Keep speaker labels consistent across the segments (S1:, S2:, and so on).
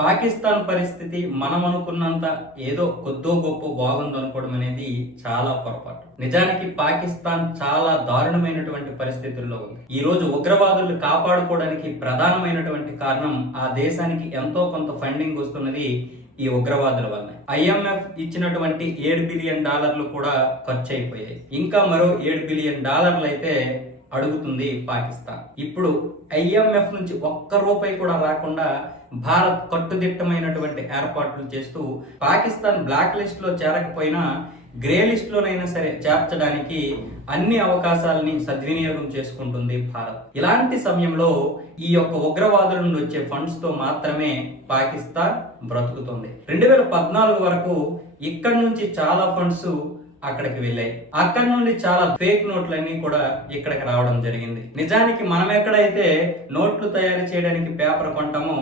S1: పాకిస్తాన్ పరిస్థితి మనం అనుకున్నంత ఏదో కొద్దో గొప్ప బాగుంది అనుకోవడం అనేది చాలా పొరపాటు. నిజానికి పాకిస్తాన్ చాలా దారుణమైనటువంటి పరిస్థితుల్లో ఉంది. ఈ రోజు ఉగ్రవాదులు కాపాడుకోవడానికి ప్రధానమైనటువంటి కారణం ఆ దేశానికి ఎంతో కొంత ఫండింగ్ వస్తున్నది ఈ ఉగ్రవాదుల వల్ల. ఐఎంఎఫ్ ఇచ్చినటువంటి ఏడు బిలియన్ డాలర్లు కూడా ఖర్చు అయిపోయాయి. ఇంకా మరో ఏడు బిలియన్ డాలర్లు అయితే అడుగుతుంది పాకిస్తాన్. ఇప్పుడు ఐఎంఎఫ్ నుంచి ఒక్క రూపాయి కూడా రాకుండా భారత్ కట్టుదిట్టమైనటువంటి ఏర్పాట్లు చేస్తూ పాకిస్తాన్ బ్లాక్ లిస్ట్లో చేరకపోయినా గ్రే లిస్ట్ లోనైనా సరే చేర్చడానికి అన్ని అవకాశాలని సద్వినియోగం చేసుకుంటుంది భారత్. ఇలాంటి సమయంలో ఈ యొక్క ఉగ్రవాదుల నుండి వచ్చే ఫండ్స్తో మాత్రమే పాకిస్తాన్ బ్రతుకుతుంది. రెండు వేల పద్నాలుగు వరకు ఇక్కడ నుంచి చాలా ఫండ్స్ అక్కడికి వెళ్ళాయి. అక్కడ నుండి చాలా ఫేక్ నోట్లన్నీ కూడా ఇక్కడికి రావడం జరిగింది. నిజానికి మనం ఎక్కడైతే నోట్లు తయారు చేయడానికి పేపర్ కొంటామో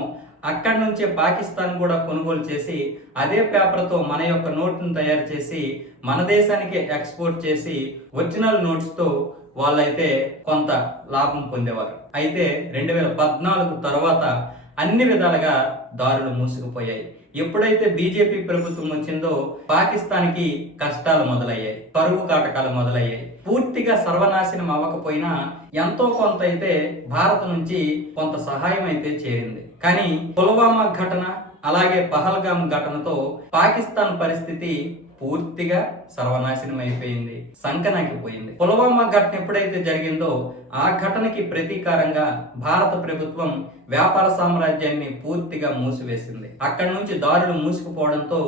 S1: అక్కడి నుంచే పాకిస్తాన్ కూడా కొనుగోలు చేసి అదే పేపర్తో మన యొక్క నోట్ను తయారు చేసి మన దేశానికి ఎక్స్పోర్ట్ చేసి ఒరిజినల్ నోట్స్తో వాళ్ళైతే కొంత లాభం పొందేవారు. అయితే రెండు వేల పద్నాలుగు తర్వాత అన్ని విధాలుగా దారులు మూసుకుపోయాయి. ఎప్పుడైతే బీజేపీ ప్రభుత్వం వచ్చిందో పాకిస్తాన్కి కష్టాలు మొదలయ్యాయి పరుగు కాటకాలు మొదలయ్యాయి. పూర్తిగా సర్వనాశనం అవ్వకపోయినా ఎంతో కొంత అయితే భారత్ నుంచి కొంత సహాయం అయితే చేరింది. కానీ పుల్వామా ఘటన అలాగే పహల్గామ్ ఘటనతో పాకిస్తాన్ పరిస్థితి పూర్తిగా సర్వనాశనం అయిపోయింది సంకనాకిపోయింది పుల్వామా ఘటన ఎప్పుడైతే జరిగిందో ఆ ఘటనకి ప్రతీకారంగా భారత ప్రభుత్వం వ్యాపార సామ్రాజ్యాన్ని పూర్తిగా మూసివేసింది. అక్కడి నుంచి దారులు మూసుకుపోవడంతో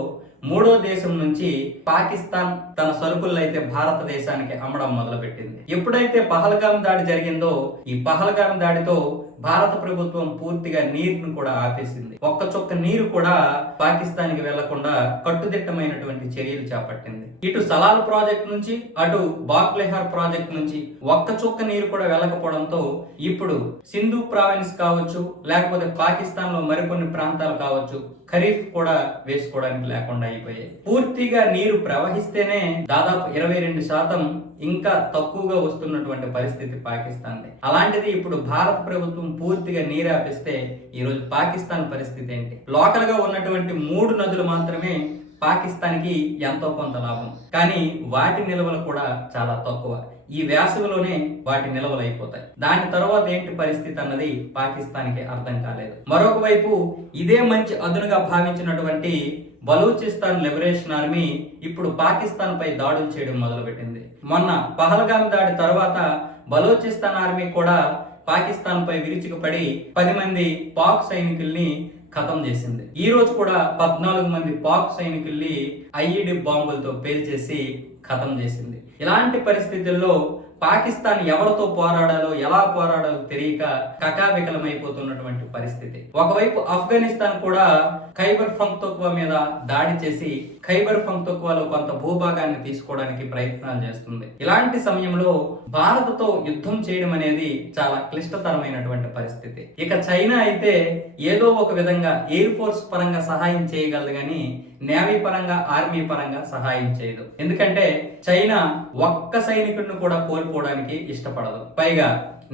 S1: మూడో దేశం నుంచి పాకిస్తాన్ తన సరుకులను అయితే భారతదేశానికి అమ్మడం మొదలుపెట్టింది. ఎప్పుడైతే పహల్గాం దాడి జరిగిందో ఈ పహల్గాం దాడితో భారత ప్రభుత్వం పూర్తిగా నీరును కూడా ఆపేసింది. ఒక్క చుక్క నీరు కూడా పాకిస్తాన్కి వెళ్ళకుండా కట్టుదిట్టమైనటువంటి చర్యలు చేపట్టింది. ఇటు సలాల్ ప్రాజెక్ట్ నుంచి అటు బాక్లెహార్ ప్రాజెక్ట్ నుంచి ఒక్క చుక్క నీరు కూడా వెళ్ళకపోవడంతో ఇప్పుడు సింధు ప్రావిన్స్ కావచ్చు లేకపోతే పాకిస్తాన్లో మరికొన్ని ప్రాంతాలు కావచ్చు ఖరీఫ్ కూడా వేసుకోవడానికి లేకుండా అయిపోయాయి. పూర్తిగా నీరు ప్రవహిస్తేనే దాదాపు ఇరవై రెండు శాతం ఇంకా తక్కువగా వస్తున్నటువంటి పరిస్థితి పాకిస్తాన్ అలాంటిది ఇప్పుడు భారత ప్రభుత్వం పూర్తిగా నీరు ఆపిస్తే పాకిస్తాన్ పరిస్థితి ఏంటి? లోకల్గా ఉన్నటువంటి మూడు నదులు మాత్రమే పాకిస్తాన్కి ఎంతో కొంత లాభం. కానీ వాటి నిల్వలు కూడా చాలా తక్కువ. ఈ వేసవిలోనే వాటి నిల్వలు అయిపోతాయి. దాని తర్వాత ఏంటి పరిస్థితి అన్నది పాకిస్తాన్కి అర్థం కాలేదు. మరొక వైపు ఇదే మంచి అదునుగా భావించినటువంటి బలూచిస్తాన్ లిబరేషన్ ఆర్మీ ఇప్పుడు పాకిస్తాన్ పై దాడులు చేయడం మొదలుపెట్టింది. మొన్న పహల్గామ్ దాడి తర్వాత బలూచిస్తాన్ ఆర్మీ కూడా పాకిస్తాన్ పై విరుచుకుపడి పది మంది పాక్ సైనికుల్ని ఖతం చేసింది. ఈ రోజు కూడా పద్నాలుగు మంది పాక్ సైనికుల్ని ఐఈడి బాంబులతో పేల్చేసి ఖతం చేసింది. ఇలాంటి పరిస్థితుల్లో పాకిస్తాన్ ఎవరితో పోరాడాలో ఎలా పోరాడాలో తెలియక కకావికలమైపోతున్నటువంటి పరిస్థితి. ఒకవైపు ఆఫ్ఘనిస్తాన్ కూడా ఖైబర్ ఫంక్తోక్వా మీద దాడి చేసి ఖైబర్ ఫంక్తోక్వాలో కొంత భూభాగాన్ని తీసుకోవడానికి ప్రయత్నాలు చేస్తుంది. ఇలాంటి సమయంలో భారత్తో యుద్ధం చేయడం అనేది చాలా క్లిష్టతరమైనటువంటి పరిస్థితి. ఇక చైనా అయితే ఏదో ఒక విధంగా ఎయిర్ ఫోర్స్ పరంగా సహాయం చేయగలదు కానీ నేవీ పరంగా ఆర్మీ పరంగా సహాయం చేయదు. ఎందుకంటే చైనా ఒక్క సైనికుడిని కూడా కోల్పోవడానికి ఇష్టపడదు. పైగా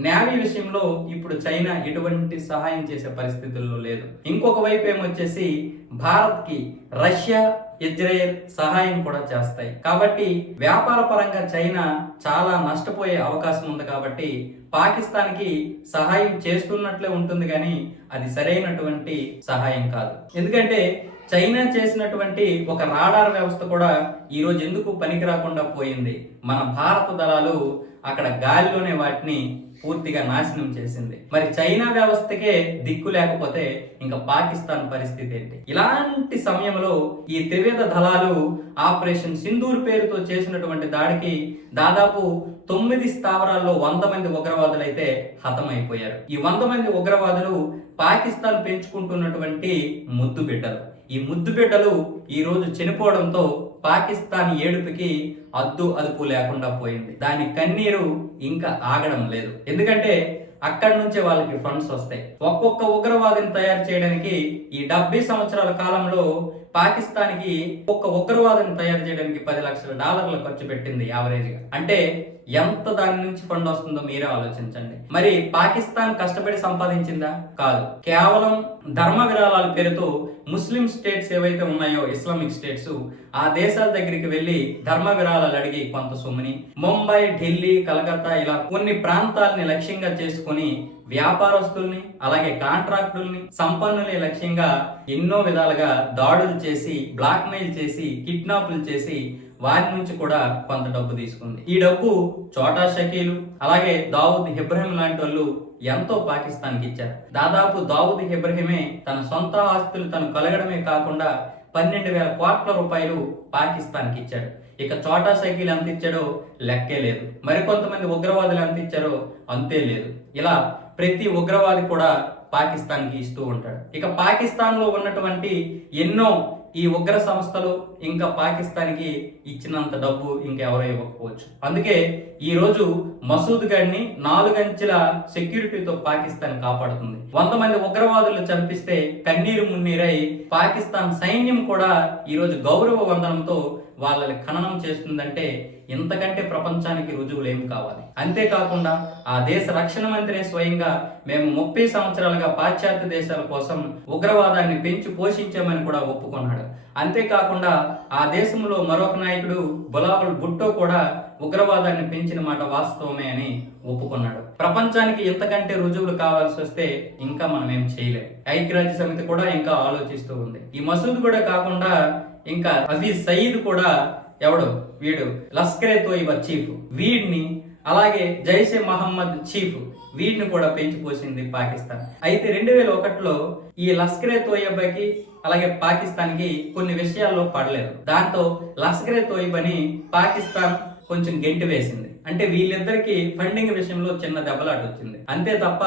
S1: నేవీ విషయంలో ఇప్పుడు చైనా ఎటువంటి సహాయం చేసే పరిస్థితుల్లో లేదు. ఇంకొక వైపు ఏమొచ్చేసి భారత్కి రష్యా ఇజ్రాయెల్ సహాయం కూడా చేస్తాయి. కాబట్టి వ్యాపార పరంగా చైనా చాలా నష్టపోయే అవకాశం ఉంది కాబట్టి పాకిస్తాన్కి సహాయం చేస్తున్నట్లే ఉంటుంది కానీ అది సరైనటువంటి సహాయం కాదు. ఎందుకంటే చైనా చేసినటువంటి ఒక రాడార్ వ్యవస్థ కూడా ఈ రోజు ఎందుకు పనికి రాకుండా పోయింది? మన భారత దళాలు అక్కడ గాలిలోనే వాటిని పూర్తిగా నాశనం చేసింది. మరి చైనా వ్యవస్థకే దిక్కు లేకపోతే ఇంకా పాకిస్తాన్ పరిస్థితి ఏంటి? ఇలాంటి సమయంలో ఈ త్రివేద దళాలు ఆపరేషన్ సింధూర్ పేరుతో చేసినటువంటి దాడికి దాదాపు తొమ్మిది స్థావరాల్లో వంద మంది ఉగ్రవాదులు అయితే హతమైపోయారు. ఈ వంద మంది ఉగ్రవాదులు పాకిస్తాన్ పెంచుకుంటున్నటువంటి ముద్దు బిడ్డలు. ఈ ముద్దు బిడ్డలు ఈ రోజు చనిపోవడంతో పాకిస్తాన్ ఏడుపుకి అద్దు అదుపు లేకుండా పోయింది. దాని కన్నీరు ఇంకా ఆగడం లేదు. ఎందుకంటే అక్కడి నుంచే వాళ్ళకి ఫండ్స్ వస్తాయి. ఒక్కొక్క ఉగ్రవాదిని తయారు చేయడానికి ఈ డెబ్బై సంవత్సరాల కాలంలో పాకిస్తాన్కి ఒక్క ఉగ్రవాదిని తయారు చేయడానికి పది లక్షల డాలర్లు ఖర్చు పెట్టింది యావరేజ్గా. అంటే ఎంత దాని నుంచి ఫండ్ వస్తుందో మీరే ఆలోచించండి. మరి పాకిస్తాన్ కష్టపడి సంపాదించిందా? కాదు. కేవలం ధర్మ విరాళాల పేరుతో ముస్లిం స్టేట్స్ ఏవైతే ఉన్నాయో ఇస్లామిక్ స్టేట్స్ ఆ దేశాల దగ్గరికి వెళ్ళి ధర్మ విరాళాలు అడిగి కొంత సొమ్ముని ముంబై ఢిల్లీ కలకత్తా ఇలా కొన్ని ప్రాంతాలని లక్ష్యంగా చేసుకుని వ్యాపారస్తుల్ని అలాగే కాంట్రాక్టుల్ని సంపన్నుల్ని లక్ష్యంగా ఎన్నో విధాలుగా దాడులు చేసి బ్లాక్ మెయిల్ చేసి కిడ్నాపులు చేసి వారి నుంచి కూడా కొంత డబ్బు తీసుకుంది. ఈ డబ్బు చోటా షకీలు అలాగే దావుద్ ఇబ్రహీం లాంటి వాళ్ళు ఎంతో పాకిస్తాన్కి ఇచ్చారు. దాదాపు దావుద్ ఇబ్రహీమే తన సొంత ఆస్తులు తను కలగడమే కాకుండా పన్నెండు వేల కోట్ల రూపాయలు పాకిస్తాన్కి ఇచ్చాడు. ఇక చోటా సైకిల్ ఎంత ఇచ్చాడో లెక్కే లేదు. మరికొంతమంది ఉగ్రవాదులు ఎంత ఇచ్చారో అంతే లేదు. ఇలా ప్రతి ఉగ్రవాది కూడా పాకిస్తాన్కి ఇస్తూ ఉంటాడు. ఇక పాకిస్తాన్లో ఉన్నటువంటి ఎన్నో ఈ ఉగ్ర సంస్థలు ఇంకా పాకిస్తాన్కి ఇచ్చినంత డబ్బు ఇంకెవరో ఇవ్వకపోవచ్చు. అందుకే ఈరోజు మసూద్ గడ్ని నాలుగంచెల సెక్యూరిటీతో పాకిస్తాన్ కాపాడుతుంది. వంద మంది ఉగ్రవాదులు చంపిస్తే కన్నీరు మున్నీరై పాకిస్తాన్ సైన్యం కూడా ఈ రోజు గౌరవ వందనంతో వాళ్ళని ఖననం చేస్తుందంటే ఇంతకంటే ప్రపంచానికి రుజువులు ఏం కావాలి? అంతేకాకుండా ఆ దేశ రక్షణ మంత్రి స్వయంగా మేము ముప్పై సంవత్సరాలుగా పాశ్చాత్య దేశాల కోసం ఉగ్రవాదాన్ని పెంచి పోషించామని కూడా ఒప్పుకున్నాడు. అంతేకాకుండా ఆ దేశంలో మరొక నాయకుడు బులాబుల్ బుట్టో కూడా ఉగ్రవాదాన్ని పెంచిన మాట వాస్తవమే అని ఒప్పుకున్నాడు. ప్రపంచానికి ఇంతకంటే రుజువులు కావాల్సి వస్తే ఇంకా మనం ఏం చేయలేము ఐక్యరాజ్య సమితి కూడా ఇంకా ఆలోచిస్తూ ఉంది. ఈ మసూద్ కూడా కాకుండా ఇంకా అజీజ్ సయీద్ కూడా ఎవడు? వీడు. లస్కరే తోయిబా చీఫ్. వీడిని అలాగే జైషే మహమ్మద్ చీఫ్ వీడిని కూడా పెంచిపోసింది పాకిస్తాన్. అయితే రెండు వేల ఒకటిలో ఈ లస్కరే తోయబాకి అలాగే పాకిస్తాన్కి కొన్ని విషయాల్లో పడలేదు. దాంతో లస్కరే తోయిబని పాకిస్తాన్ కొంచెం గెంటి వేసింది. అంటే వీళ్ళిద్దరికి ఫండింగ్ విషయంలో చిన్న దెబ్బలాట వచ్చింది అంతే తప్ప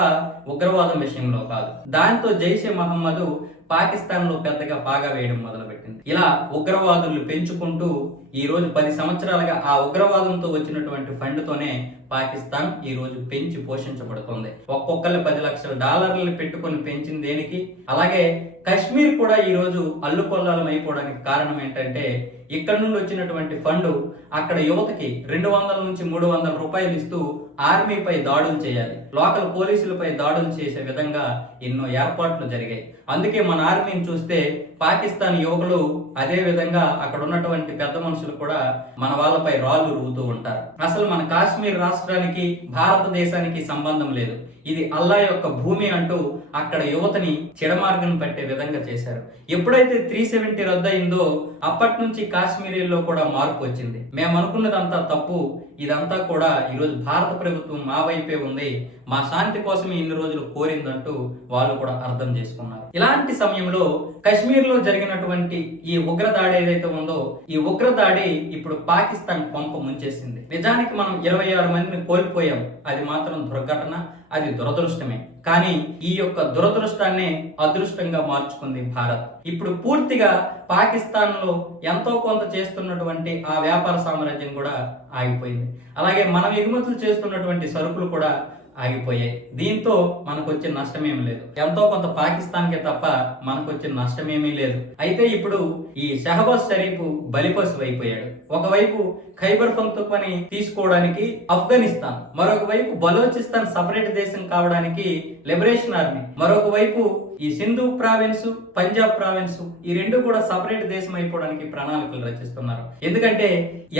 S1: ఉగ్రవాదం విషయంలో కాదు. దాంతో జైషే మహమ్మద్ పాకిస్తాన్లో పెద్దగా పాగా వేయడం మొదలుపెట్టింది. ఇలా ఉగ్రవాదులు పెంచుకుంటూ ఈ రోజు పది సంవత్సరాలుగా ఆ ఉగ్రవాదంతో వచ్చినటువంటి ఫండ్ తోనే పాకిస్తాన్ ఈ రోజు పెంచి పోషించబడుతుంది. ఒక్కొక్కరు పది లక్షల డాలర్లు పెట్టుకొని పెంచింది దేనికి? అలాగే కశ్మీర్ కూడా ఈరోజు అల్లుకొల్లాలం అయిపోవడానికి కారణం ఏంటంటే ఇక్కడ నుండి వచ్చినటువంటి ఫండ్ అక్కడ యువతకి రెండు వందల నుంచి మూడు వందల రూపాయలు ఇస్తూ ఆర్మీపై దాడులు చేయాలి. లోకల్ పోలీసులపై దాడులు చేసే విధంగా ఎన్నో ఏర్పాట్లు జరిగాయి. అందుకే మన ఆర్మీని చూస్తే పాకిస్తాన్ యువకులు అదే విధంగా అక్కడ ఉన్నటువంటి పెద్ద మనుషులు కూడా మన వాళ్ళపై రాళ్ళు రువుతూ ఉంటారు. అసలు మన కాశ్మీర్ రాష్ట్రానికి భారతదేశానికి సంబంధం లేదు. ఇది అల్లా యొక్క భూమి అంటూ అక్కడ యువతని చెడమార్గం పట్టే విధంగా చేశారు. ఎప్పుడైతే త్రీ సెవెంటీ రద్దయిందో అప్పటి నుంచి కాశ్మీరీలో కూడా మార్పు వచ్చింది. మేము అనుకున్నదంతా తప్పు. ఇదంతా కూడా ఈరోజు భారత ప్రభుత్వం మా వైపే ఉంది. మా శాంతి కోసమే ఇన్ని రోజులు కోరిందంటూ వాళ్ళు కూడా అర్థం చేసుకున్నారు. ఇలాంటి సమయంలో కశ్మీర్లో జరిగినటువంటి ఈ ఉగ్రదాడి ఏదైతే ఉందో ఈ ఉగ్రదాడి ఇప్పుడు పాకిస్తాన్ కొంప ముంచేసింది. నిజానికి మనం ఇరవై ఆరు మందిని కోల్పోయాం. అది మాత్రం దుర్ఘటన అది దురదృష్టమే. కానీ ఈ యొక్క దురదృష్టాన్ని అదృష్టంగా మార్చుకుంది భారత్. ఇప్పుడు పూర్తిగా పాకిస్తాన్లో ఎంతో కొంత చేస్తున్నటువంటి ఆ వ్యాపార సామ్రాజ్యం కూడా ఆగిపోయింది. అలాగే మనం ఎగుమతులు చేస్తున్నటువంటి సరుకులు కూడా ఆగిపోయాయి. దీంతో మనకు వచ్చే నష్టమేమీ లేదు. ఎంతో కొంత పాకిస్తాన్కే తప్ప మనకు వచ్చే నష్టమేమీ లేదు. అయితే ఇప్పుడు ఈ షహబాజ్ షరీఫ్ బలిపశు అయిపోయాడు ఒకవైపు ఖైబర్ పంక్తుని తీసుకోవడానికి ఆఫ్ఘనిస్తాన్ మరొక వైపు బలోచిస్తాన్ సపరేట్ దేశం కావడానికి లిబరేషన్ ఆర్మీ మరొక వైపు ఈ సింధు ప్రావిన్స్ పంజాబ్ ప్రావిన్స్ ఈ రెండు కూడా సపరేట్ దేశం అయిపోవడానికి ప్రణాళికలు రచిస్తున్నారు. ఎందుకంటే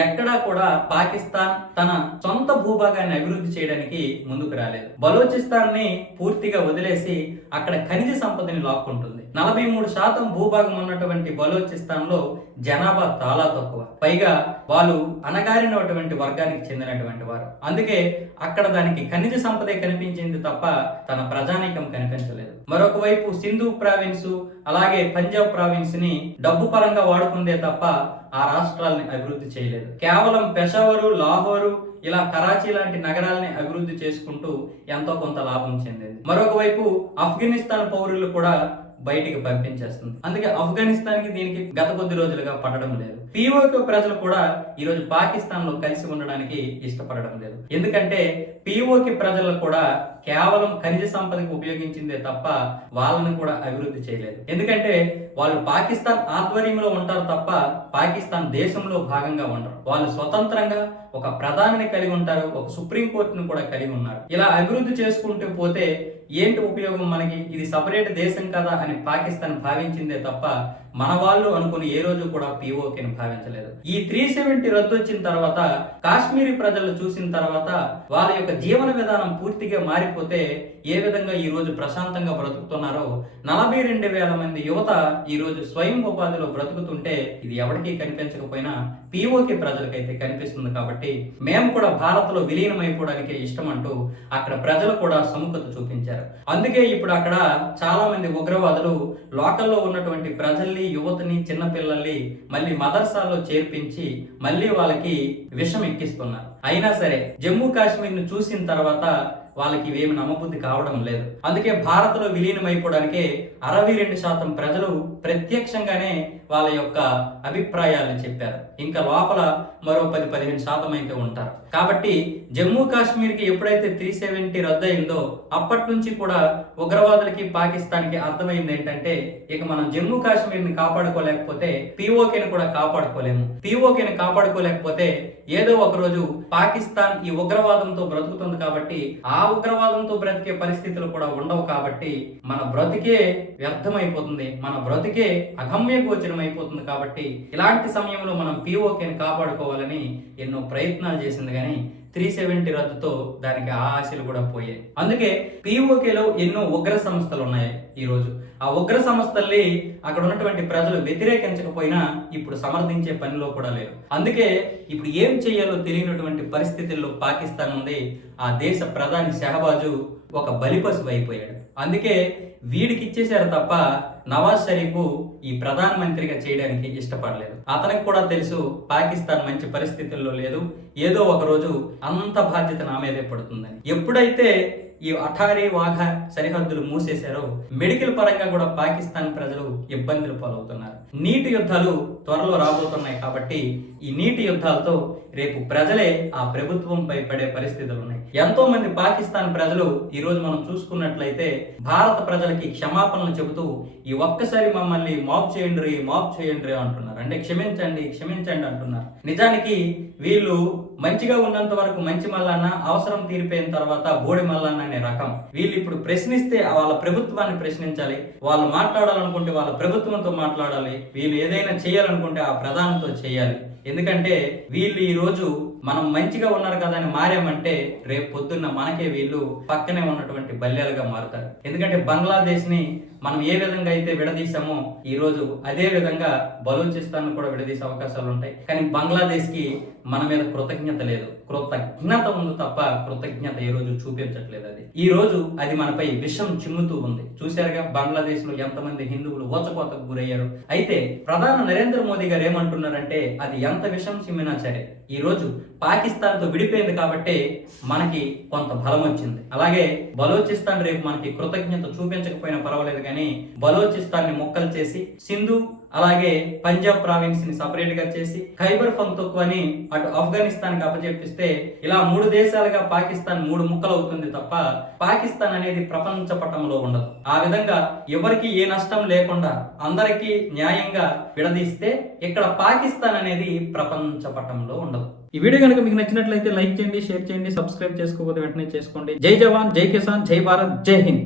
S1: ఎక్కడా కూడా పాకిస్తాన్ తన సొంత భూభాగాన్ని అభివృద్ధి చేయడానికి ముందుకు రాలేదు. బలోచిస్తాన్ని పూర్తిగా వదిలేసి అక్కడ ఖనిజ సంపదని లాక్కుంటుంది. నలభై మూడు శాతం భూభాగం ఉన్నటువంటి బలోచిస్తాన్లో జనాభా చాలా తక్కువ. పైగా వాళ్ళు అనగారినటువంటి వర్గానికి చెందినటువంటి వారు. అందుకే అక్కడ దానికి ఖనిజ సంపదే కనిపించింది తప్ప తన ప్రజానీకం కనిపించలేదు. మరొక వైపు సింధు ప్రావిన్స్ అలాగే పంజాబ్ ప్రావిన్స్ని డబ్బు పరంగా వాడుకుందే తప్ప ఆ రాష్ట్రాలని అభివృద్ధి చేయలేదు. కేవలం పెషావరు లాహోరు ఇలా కరాచీ లాంటి నగరాలని అభివృద్ధి చేసుకుంటూ ఎంతో కొంత లాభం చెందింది. మరొక వైపు ఆఫ్ఘనిస్తాన్ పౌరులు కూడా బయటికి పంపించేస్తుంది. అందుకే ఆఫ్ఘనిస్తాన్కి దీనికి గత కొద్ది రోజులుగా పడడం లేదు. పిఓకే ప్రజలు కూడా ఈ రోజు పాకిస్తాన్లో కలిసి ఉండడానికి ఇష్టపడడం లేదు. ఎందుకంటే పిఓకే ప్రజలు కూడా కేవలం ఖనిజ సంపదకి ఉపయోగించిందే తప్ప వాళ్ళని కూడా అభివృద్ధి చేయలేదు. ఎందుకంటే వాళ్ళు పాకిస్తాన్ ఆధ్వర్యంలో ఉంటారు తప్ప పాకిస్తాన్ దేశంలో భాగంగా ఉండరు. వాళ్ళు స్వతంత్రంగా ఒక ప్రధానిని కలిగి ఉంటారు ఒక సుప్రీం కోర్టును కూడా కలిగి ఉన్నారు. ఇలా అభివృద్ధి చేసుకుంటూ పోతే ఏంటి ఉపయోగం మనకి? ఇది సపరేట్ దేశం కదా అని పాకిస్తాన్ భావించిందే తప్ప మన వాళ్ళు అనుకుని ఏ రోజు కూడా పిఓకేని భావించలేదు. ఈ త్రీ సెవెంటీ రద్దు వచ్చిన తర్వాత కాశ్మీరీ ప్రజలు చూసిన తర్వాత వాళ్ళ యొక్క జీవన విధానం పూర్తిగా మారిపోతే ఏ విధంగా ఈ రోజు ప్రశాంతంగా బ్రతుకుతున్నారో నలభై రెండు వేల మంది యువత ఈ రోజు స్వయం ఉపాధిలో బ్రతుకుతుంటే ఇది ఎవరికీ కనిపించకపోయినా పిఓకే ప్రజలకైతే కనిపిస్తుంది కాబట్టి మేము కూడా భారత్లో విలీనమైపోవడానికి ఇష్టం అంటూ అక్కడ ప్రజలు కూడా సముఖత చూపించారు. అందుకే ఇప్పుడు అక్కడ చాలా మంది ఉగ్రవాదులు లోకల్లో ఉన్నటువంటి ప్రజల్ని యువతని చిన్నపిల్లల్ని మళ్ళీ మదర్సాల్లో చేర్పించి మళ్ళీ వాళ్ళకి విషం ఎక్కిస్తున్నారు. అయినా సరే జమ్మూ కాశ్మీర్ను చూసిన తర్వాత వాళ్ళకి ఇవేమి నమ్మబుద్ధి కావడం లేదు. అందుకే భారత్లో విలీనమైపోవడానికే అరవై రెండు శాతం ప్రజలు ప్రత్యక్షంగానే వాళ్ళ యొక్క అభిప్రాయాలను చెప్పారు. ఇంకా లోపల మరో పది పదిహేను శాతం అయితే ఉంటారు. కాబట్టి జమ్మూ కాశ్మీర్కి ఎప్పుడైతే త్రీ సెవెంటీ రద్దు అయిందో అప్పటి నుంచి కూడా ఉగ్రవాదులకి పాకిస్తాన్కి అర్థమైంది ఏంటంటే ఇక మనం జమ్మూ కాశ్మీర్ని కాపాడుకోలేకపోతే పిఓకేని కూడా కాపాడుకోలేము. పిఓకేని కాపాడుకోలేకపోతే ఏదో ఒక రోజు పాకిస్తాన్ ఈ ఉగ్రవాదంతో బ్రతుకుతుంది కాబట్టి ఆ ఉగ్రవాదంతో బ్రతికే పరిస్థితులు కూడా ఉండవు కాబట్టి మన బ్రతికే వ్యర్థమైపోతుంది మన బ్రతికే అగమ్య గోచరం అయిపోతుంది కాబట్టి ఇలాంటి సమయంలో మనం పిఓకేని కాపాడుకోవాలని ఎన్నో ప్రయత్నాలు చేసింది కానీ త్రీ సెవెంటీ రద్దుతో దానికి ఆ ఆశలు కూడా పోయాయి. అందుకే పిఓకేలో ఎన్నో ఉగ్ర సంస్థలు ఉన్నాయి ఈ రోజు ఆ ఉగ్ర సంస్థల్ని అక్కడ ఉన్నటువంటి ప్రజలు వ్యతిరేకించకపోయినా ఇప్పుడు సమర్థించే పనిలో కూడా లేరు. అందుకే ఇప్పుడు ఏం చేయాలో తెలియనటువంటి పరిస్థితుల్లో పాకిస్తాన్ ఉంది ఆ దేశ ప్రధాని షహబాజు ఒక బలిపశువు అయిపోయాడు. అందుకే వీడికి ఇచ్చేశారు తప్ప నవాజ్ షరీఫ్ ఈ ప్రధాన మంత్రిగా చేయడానికి ఇష్టపడలేదు. అతనికి కూడా తెలుసు పాకిస్తాన్ మంచి పరిస్థితుల్లో లేదు. ఏదో ఒక రోజు అంత బాధ్యత నా మీదే పడుతుందని. ఎప్పుడైతే ఈ అఠారీ వాఘ సరిహద్దులు మూసేశారో. మెడికల్ పరంగా కూడా పాకిస్తాన్ ప్రజలు ఇబ్బందులు పాలవుతున్నారు. నీటి యుద్ధాలు త్వరలో రాబోతున్నాయి కాబట్టి ఈ నీటి యుద్ధాలతో రేపు ప్రజలే ఆ ప్రభుత్వంపై పడే పరిస్థితులు ఉన్నాయి ఎంతో మంది పాకిస్తాన్ ప్రజలు ఈ రోజు మనం చూసుకున్నట్లయితే భారత ప్రజలకి క్షమాపణలు చెబుతూ ఈ ఒక్కసారి మమ్మల్ని మాప్ చేయండి మాప్ చేయండి అంటున్నారు. అంటే క్షమించండి క్షమించండి అంటున్నారు. నిజానికి వీళ్ళు మంచిగా ఉన్నంత వరకు మంచి మల్లన్న అవసరం తీరిపోయిన తర్వాత బోడి మల్లన్న అనే రకం. వీళ్ళు ఇప్పుడు ప్రశ్నిస్తే వాళ్ళ ప్రభుత్వాన్ని ప్రశ్నించాలి వాళ్ళు మాట్లాడాలనుకుంటే వాళ్ళ ప్రభుత్వంతో మాట్లాడాలి వీళ్ళు ఏదైనా చేయాలనుకుంటే ఆ ప్రధానంతో చేయాలి. ఎందుకంటే వీళ్ళు ఈరోజు మనం మంచిగా ఉన్నారు కదా అని మారామంటే రేపు పొద్దున్న మనకే వీళ్ళు పక్కనే ఉన్నటువంటి బల్యాలుగా మారుతారు. ఎందుకంటే బంగ్లాదేశ్ని మనం ఏ విధంగా అయితే విడదీసామో ఈ రోజు అదే విధంగా బలూచిస్తాన్ కూడా విడదీసే అవకాశాలు ఉంటాయి. కానీ బంగ్లాదేశ్కి మన మీద కృతజ్ఞత లేదు. కృతజ్ఞత ఉంది తప్ప కృతజ్ఞత ఏ రోజు చూపించట్లేదు అది. ఈ రోజు అది మనపై విషం చిమ్ముతూ ఉంది. చూశారుగా బంగ్లాదేశ్లో ఎంతమంది హిందువులు ఓచకోతకు గురయ్యారు. అయితే ప్రధాని నరేంద్ర మోదీ గారు ఏమంటున్నారంటే అది ఎంత విషం చిమ్మినా సరే ఈ రోజు పాకిస్తాన్తో విడిపోయింది కాబట్టి మనకి కొంత బలం వచ్చింది. అలాగే బలోచిస్తాన్ రేపు మనకి కృతజ్ఞత చూపించకపోయినా పర్వాలేదు కానీ బలోచిస్తాన్ని మొక్కలు చేసి సింధు అలాగే పంజాబ్ ప్రావిన్స్ని సపరేట్గా చేసి ఖైబర్ అని అటు ఆఫ్ఘనిస్తాన్కి అప్పచెప్పిస్తే ఇలా మూడు దేశాలుగా పాకిస్తాన్ మూడు ముక్కలు అవుతుంది తప్ప పాకిస్తాన్ అనేది ప్రపంచ పటంలో ఉండదు. ఆ విధంగా ఎవరికి ఏ నష్టం లేకుండా అందరికీ న్యాయంగా విడదీస్తే ఇక్కడ పాకిస్తాన్ అనేది ప్రపంచ పటంలో ఉండదు. ఈ వీడియో కనుక మీకు నచ్చినట్లయితే లైక్ చేయండి షేర్ చేయండి సబ్స్క్రైబ్ చేసుకోకపోతే వెంటనే చేసుకోండి. జై జవాన్ జై కిసాన్ జై భారత్ జై హింద్.